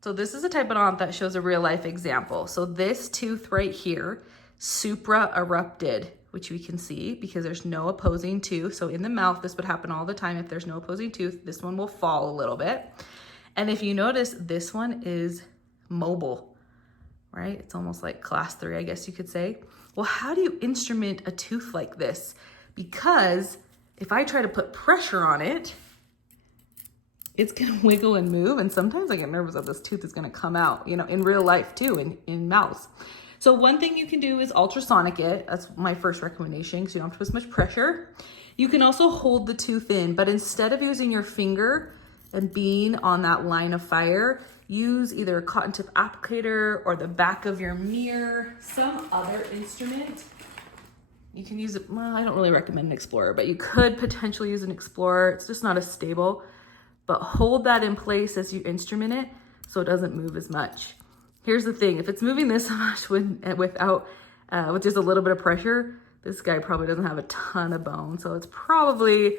So this is a type of odont that shows a real life example. So this tooth right here, supra erupted, which we can see because there's no opposing tooth. So in the mouth, this would happen all the time. If there's no opposing tooth, this one will fall a little bit. And if you notice, this one is mobile, right? It's almost like class 3, I guess you could say. Well, how do you instrument a tooth like this? Because if I try to put pressure on it, it's gonna wiggle and move. And sometimes I get nervous that this tooth is gonna come out, you know, in real life too, in mouths. So one thing you can do is ultrasonic it. That's my first recommendation because you don't have to put as much pressure. You can also hold the tooth in, but instead of using your finger and being on that line of fire, use either a cotton tip applicator or the back of your mirror, some other instrument. You can use it, well, I don't really recommend an Explorer, but you could potentially use an Explorer. It's just not as stable, but hold that in place as you instrument it so it doesn't move as much. Here's the thing, if it's moving this much with just a little bit of pressure, this guy probably doesn't have a ton of bone. So it's probably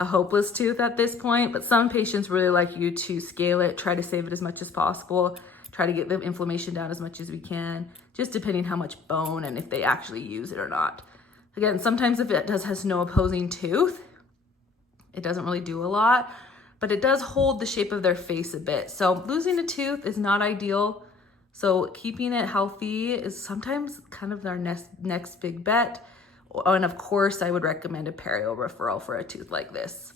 a hopeless tooth at this point, but some patients really like you to scale it, try to save it as much as possible, try to get the inflammation down as much as we can, just depending how much bone and if they actually use it or not. Again, sometimes if it has no opposing tooth, it doesn't really do a lot, but it does hold the shape of their face a bit. So losing a tooth is not ideal. So keeping it healthy is sometimes kind of our next big bet. And of course, I would recommend a perio referral for a tooth like this.